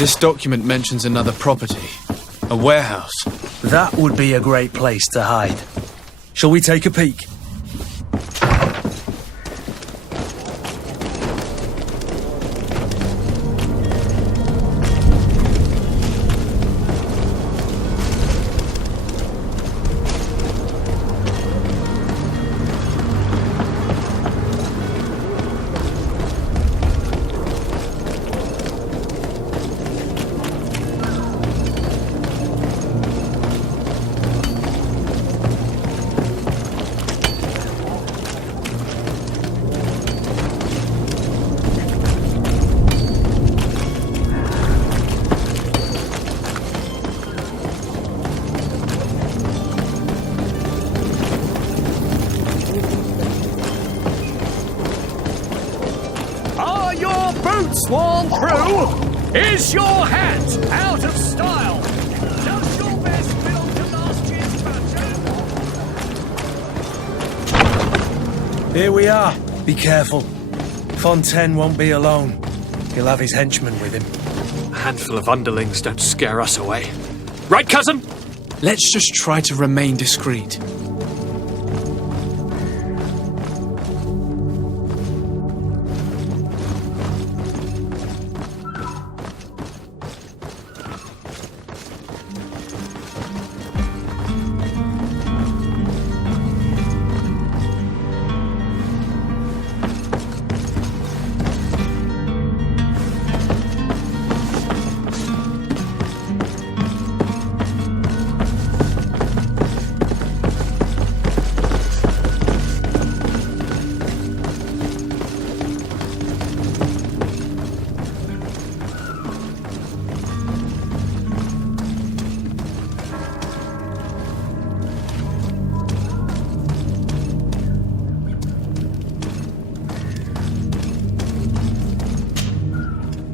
This document mentions another property. A warehouse. That would be a great place to hide. Shall we take a peek? Worn through? Is your hat out of style? Does your vest belong to last year's fashion? Here we are. Be careful. Fontaine won't be alone. He'll have his henchmen with him. A handful of underlings don't scare us away. Right, cousin? Let's just try to remain discreet.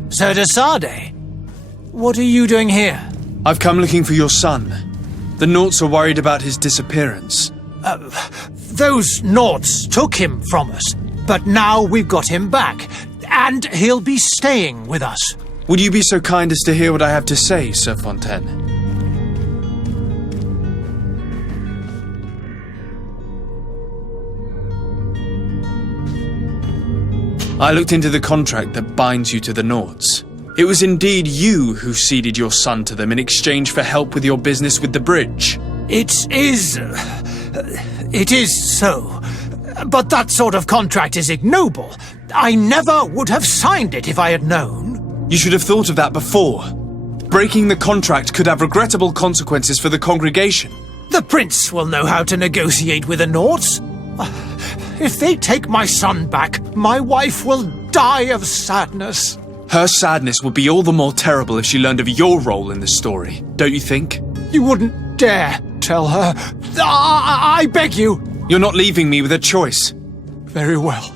Sir de Sade, what are you doing here? I've come looking for your son. The Nauts are worried about his disappearance. Those Nauts took him from us, but now we've got him back, and he'll be staying with us. Would you be so kind as to hear what I have to say, Sir Fontaine? I looked into the contract that binds you to the Nauts. It was indeed you who ceded your son to them in exchange for help with your business with the bridge. It is so. But that sort of contract is ignoble. I never would have signed it if I had known. You should have thought of that before. Breaking the contract could have regrettable consequences for the congregation. The prince will know how to negotiate with the Nauts. If they take my son back, my wife will die of sadness. Her sadness would be all the more terrible if she learned of your role in the story, don't you think? You wouldn't dare tell her. I beg you. You're not leaving me with a choice. Very well.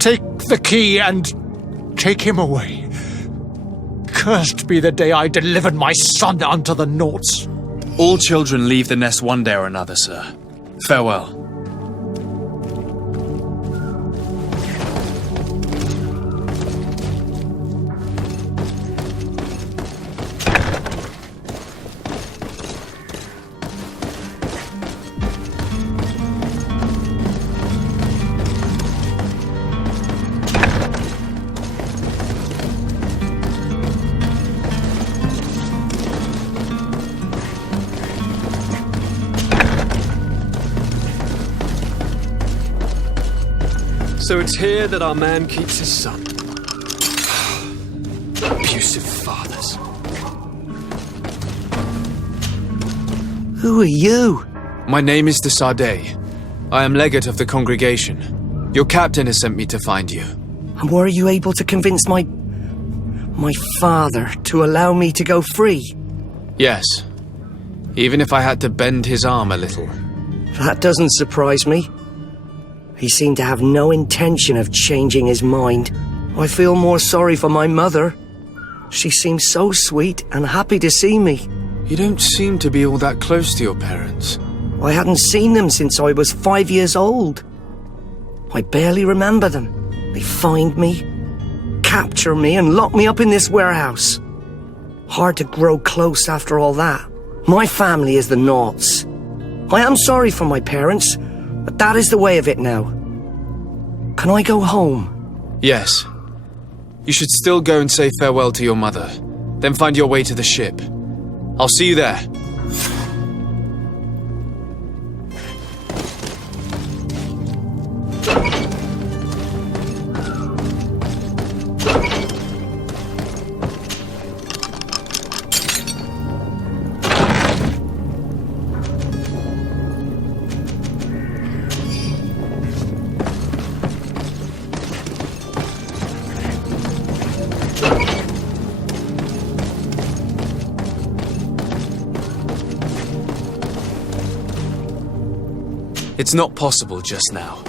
Take the key and take him away. Cursed be the day I delivered my son unto the Nauts. All children leave the nest one day or another, sir. Farewell. So it's here that our man keeps his son. Abusive fathers. Who are you? My name is de Sade. I am legate of the congregation. Your captain has sent me to find you. And were you able to convince my father to allow me to go free? Yes. Even if I had to bend his arm a little. That doesn't surprise me. He seemed to have no intention of changing his mind. I feel more sorry for my mother. She seemed so sweet and happy to see me. You don't seem to be all that close to your parents. I hadn't seen them since I was 5 years old. I barely remember them. They find me, capture me and lock me up in this warehouse. Hard to grow close after all that. My family is the Naughts. I am sorry for my parents, but that is the way of it now. Can I go home? Yes. You should still go and say farewell to your mother. Then find your way to the ship. I'll see you there. It's not possible just now.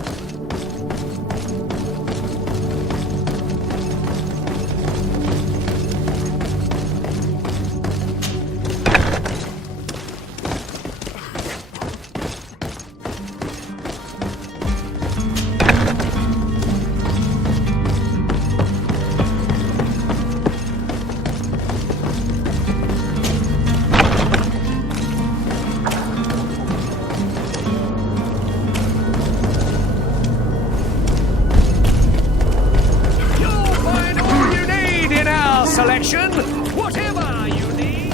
Selection, whatever you need.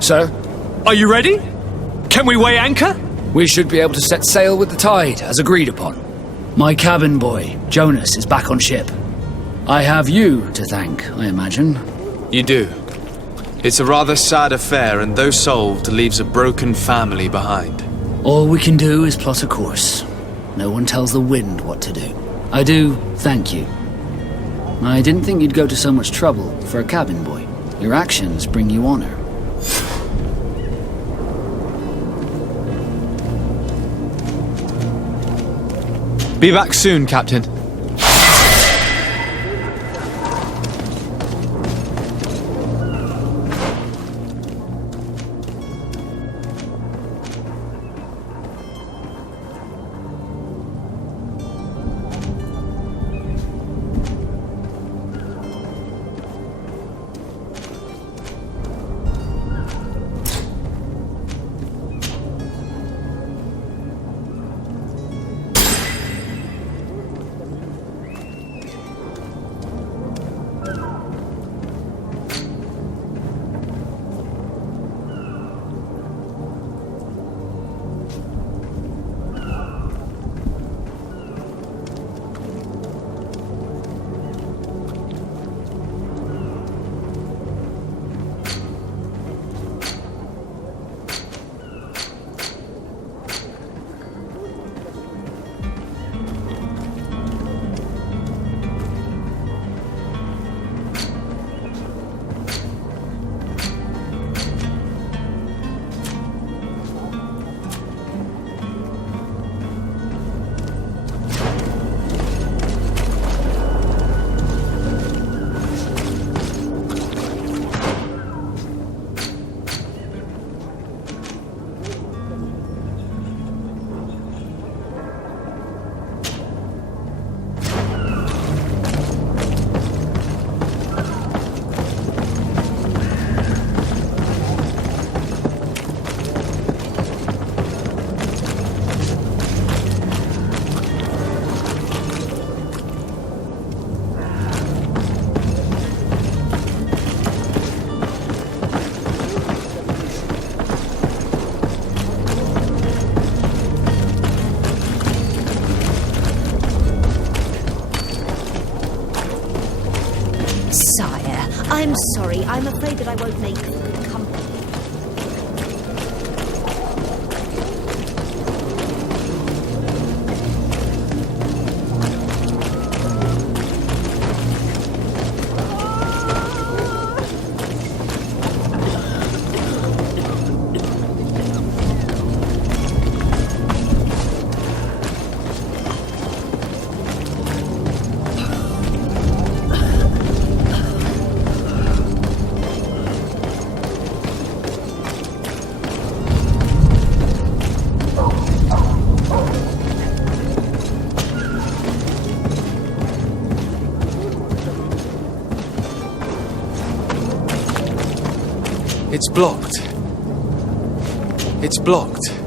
Sir, Are you ready? Can we weigh anchor? we should be able to set sail with the tide, as agreed upon. My cabin boy, Jonas, is back on ship. I have you to thank, I imagine. You do. It's a rather sad affair, and though solved, leaves a broken family behind. All we can do is plot a course. No one tells the wind what to do. I do thank you. I didn't think you'd go to so much trouble for a cabin boy. Your actions bring you honor. Be back soon, Captain. Sire, I'm sorry. I'm afraid that I won't make for good company. It's blocked. It's blocked.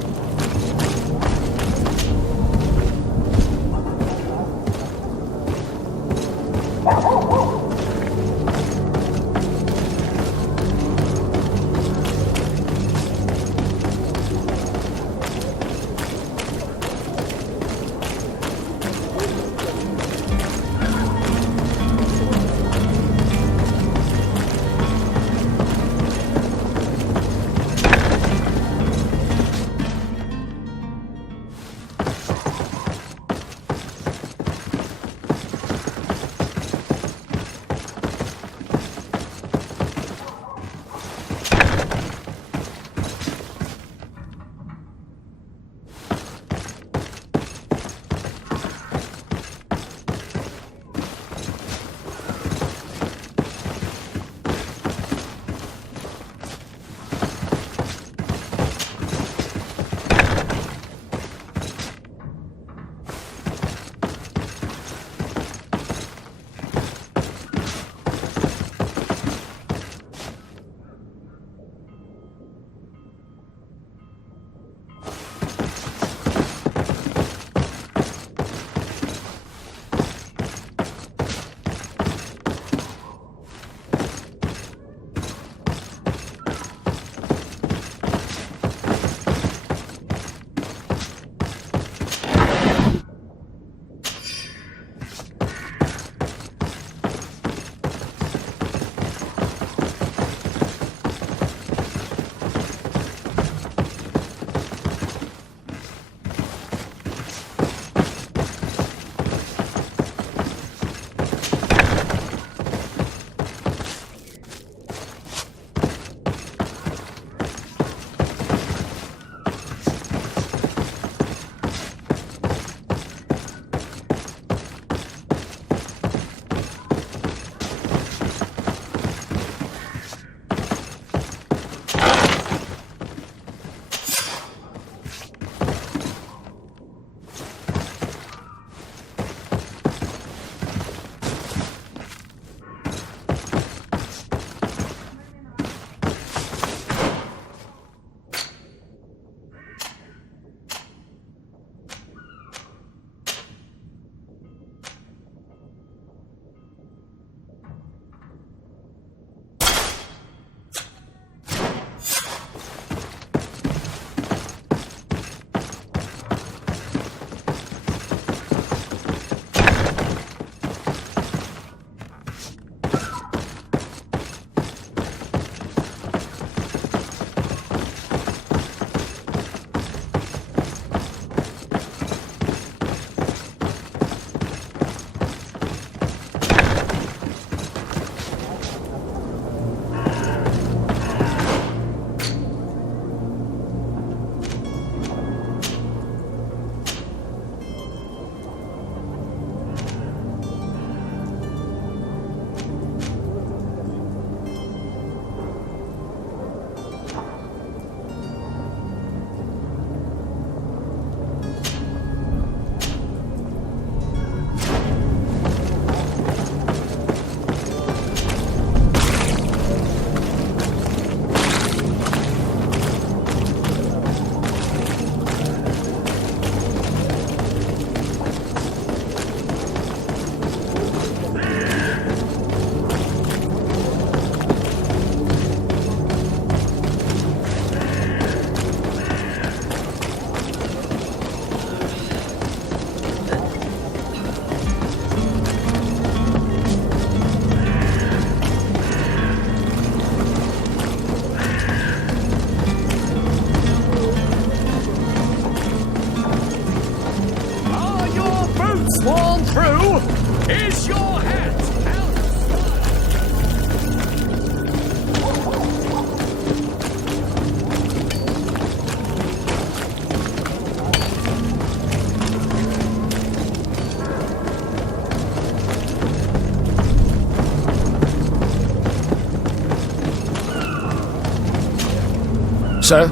Sir?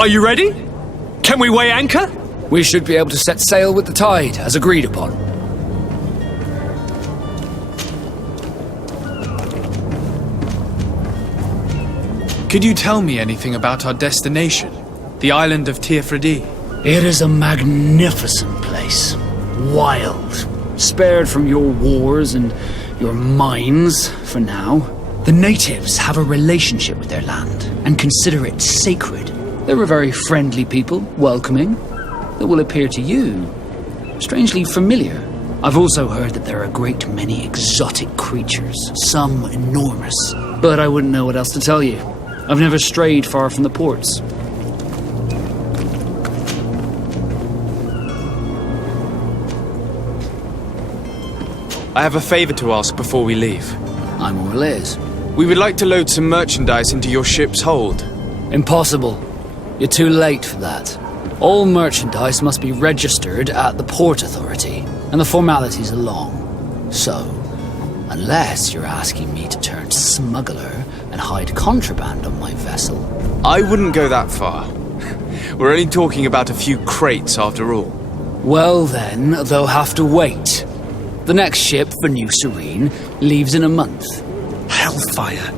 Are you ready? Can we weigh anchor? We should be able to set sail with the tide, as agreed upon. Could you tell me anything about our destination? The island of Teer Fradee? It is a magnificent place. Wild. Spared from your wars and your mines, for now. The natives have a relationship with their land and consider it sacred. They're a very friendly people, welcoming, that will appear to you strangely familiar. I've also heard that there are a great many exotic creatures, some enormous. But I wouldn't know what else to tell you. I've never strayed far from the ports. I have a favor to ask before we leave. I'm all ears. We would like to load some merchandise into your ship's hold. Impossible. You're too late for that. All merchandise must be registered at the Port Authority, and the formalities are long. So, unless you're asking me to turn smuggler and hide contraband on my vessel. I wouldn't go that far. We're only talking about a few crates after all. Well then, they'll have to wait. The next ship for New Serene leaves in a month. Hellfire.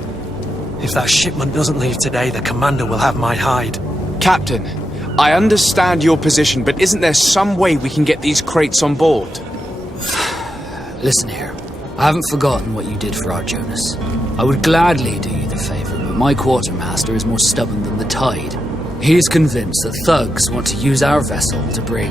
If that shipment doesn't leave today, the commander will have my hide. Captain, I understand your position, but isn't there some way we can get these crates on board? Listen here. I haven't forgotten what you did for our Jonas. I would gladly do you the favor, but my quartermaster is more stubborn than the tide. He's convinced that thugs want to use our vessel to bring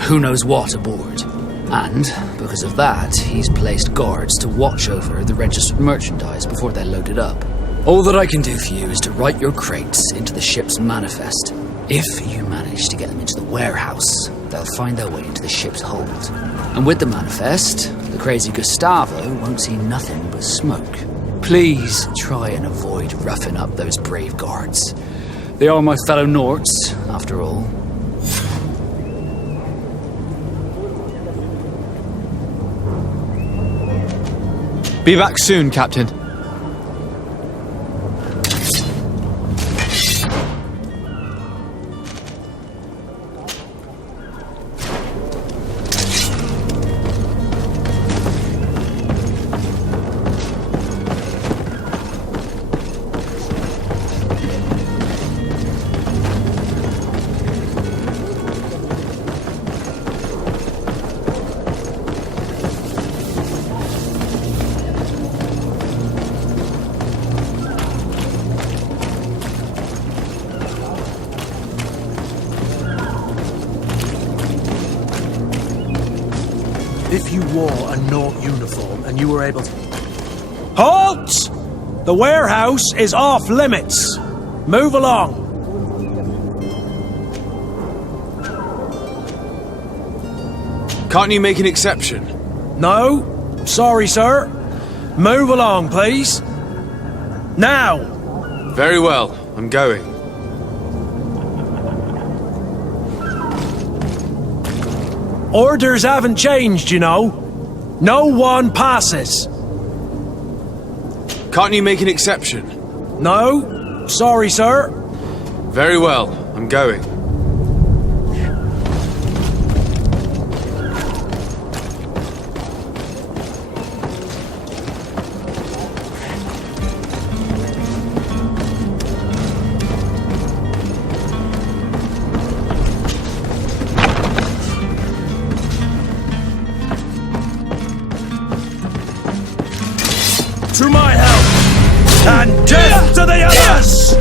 who knows what aboard. And, because of that, he's placed guards to watch over the registered merchandise before they're loaded up. All that I can do for you is to write your crates into the ship's manifest. If you manage to get them into the warehouse, they'll find their way into the ship's hold. And with the manifest, the crazy Gustavo won't see nothing but smoke. Please try and avoid roughing up those brave guards. They are my fellow Norts, after all. Be back soon, Captain. If you wore a Nort uniform and you were able to... Halt! The warehouse is off limits. Move along. Can't you make an exception? No, sorry, sir. Move along, please. Now! Very well, I'm going. Orders haven't changed, you know. No one passes. Can't you make an exception? No, sorry, sir. Very well, I'm going. To my help! And death to the others!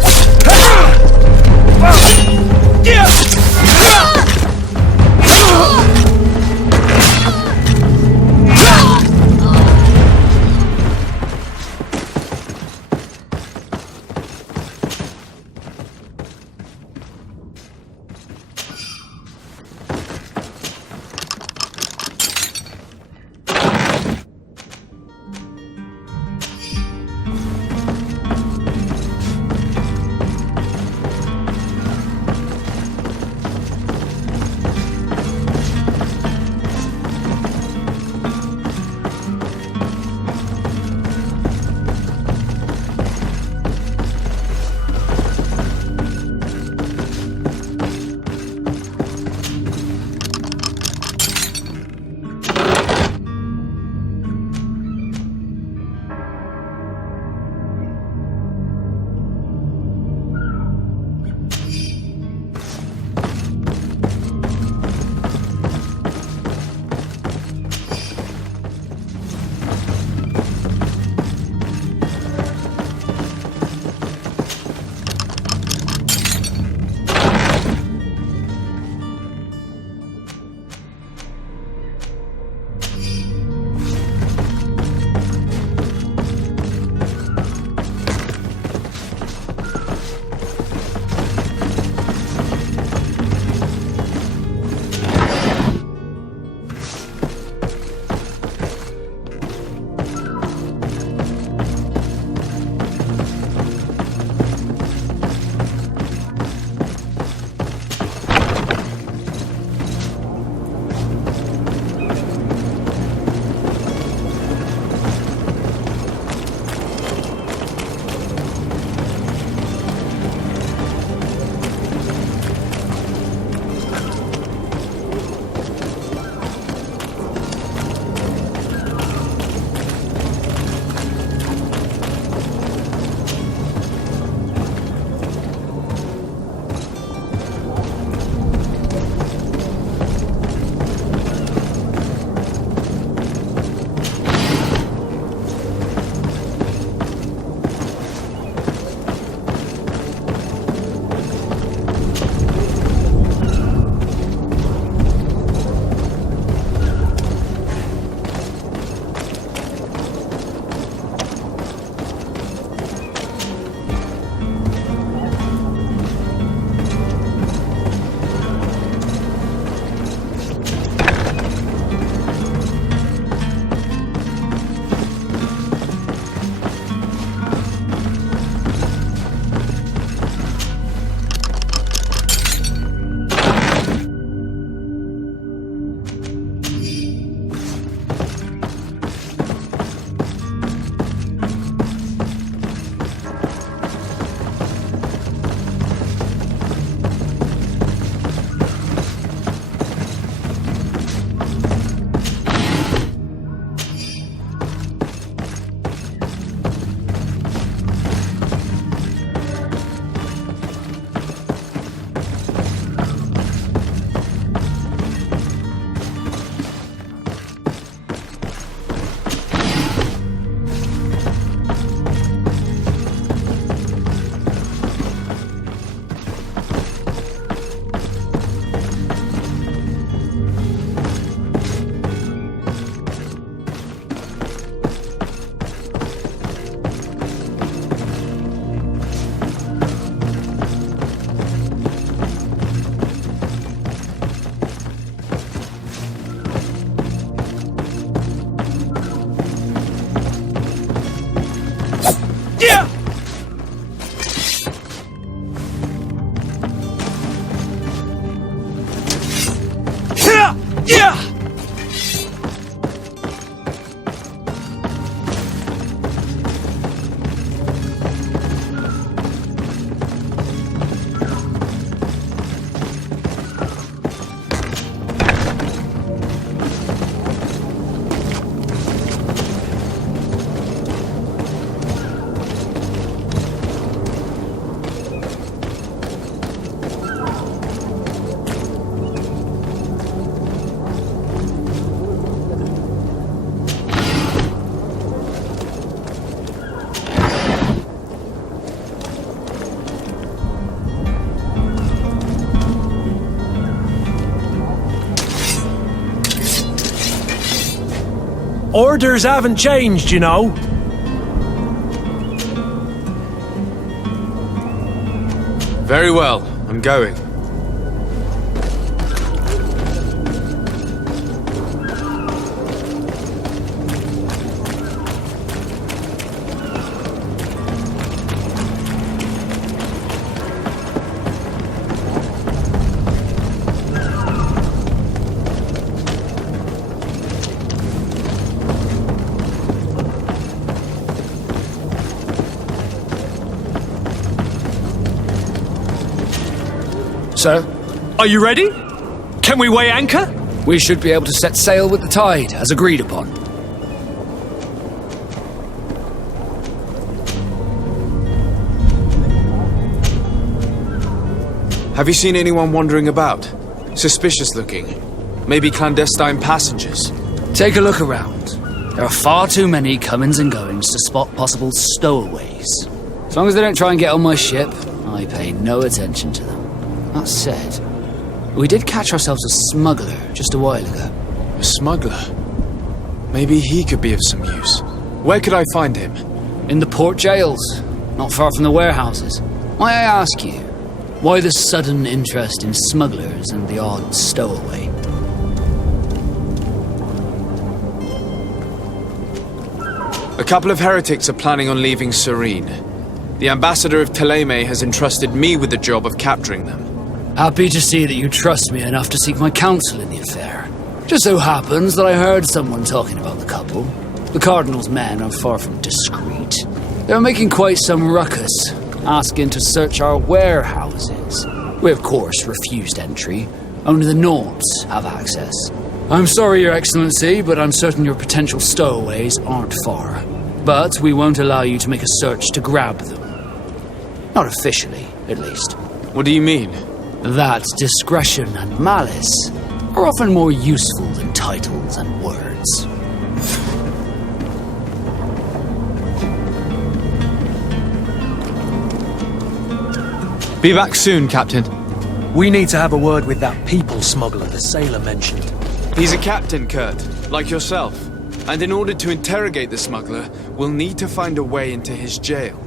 Yeah! Orders haven't changed, you know. Very well, I'm going. Sir, Are you ready? Can we weigh anchor? we should be able to set sail with the tide, as agreed upon. Have you seen anyone wandering about? Suspicious looking. Maybe clandestine passengers. Take a look around. There are far too many comings and goings to spot possible stowaways. As long as they don't try and get on my ship, I pay no attention to them. That said, we did catch ourselves a smuggler just a while ago. A smuggler? Maybe he could be of some use. Where could I find him? In the port jails, not far from the warehouses. May I ask you, why the sudden interest in smugglers and the odd stowaway? A couple of heretics are planning on leaving Serene. The ambassador of Ptolemy has entrusted me with the job of capturing them. Happy to see that you trust me enough to seek my counsel in the affair. Just so happens that I heard someone talking about the couple. The Cardinal's men are far from discreet. They're making quite some ruckus, asking to search our warehouses. We, of course, refused entry. Only the Nords have access. I'm sorry, Your Excellency, but I'm certain your potential stowaways aren't far. But we won't allow you to make a search to grab them. Not officially, at least. What do you mean? That discretion and malice are often more useful than titles and words. Be back soon, Captain. We need to have a word with that people smuggler the sailor mentioned. He's a captain, Kurt, like yourself. And in order to interrogate the smuggler, we'll need to find a way into his jail.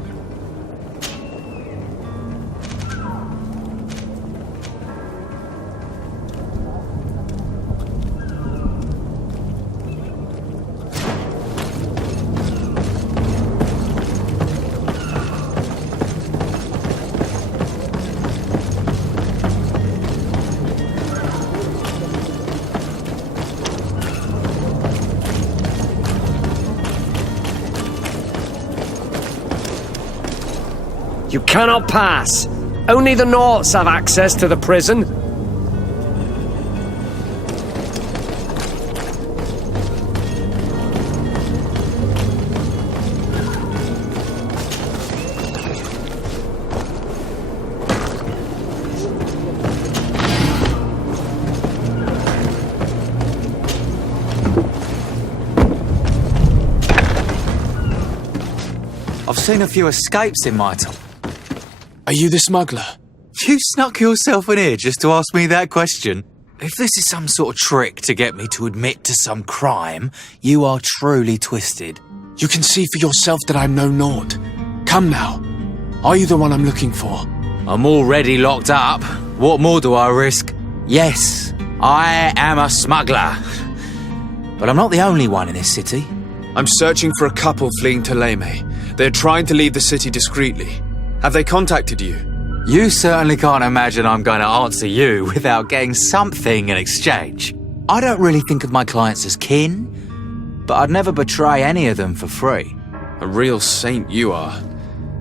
You cannot pass. Only the Nords have access to the prison. I've seen a few escapes in my time. Are you the smuggler? You snuck yourself in here just to ask me that question? If this is some sort of trick to get me to admit to some crime, you are truly twisted. You can see for yourself that I'm no Nord. Come now. Are you the one I'm looking for? I'm already locked up. What more do I risk? Yes, I am a smuggler. But I'm not the only one in this city. I'm searching for a couple fleeing Ptolemy. They're trying to leave the city discreetly. Have they contacted you? You certainly can't imagine I'm going to answer you without getting something in exchange. I don't really think of my clients as kin, but I'd never betray any of them for free. A real saint you are.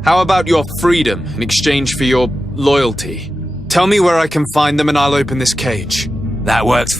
How about your freedom in exchange for your loyalty? Tell me where I can find them and I'll open this cage. That works for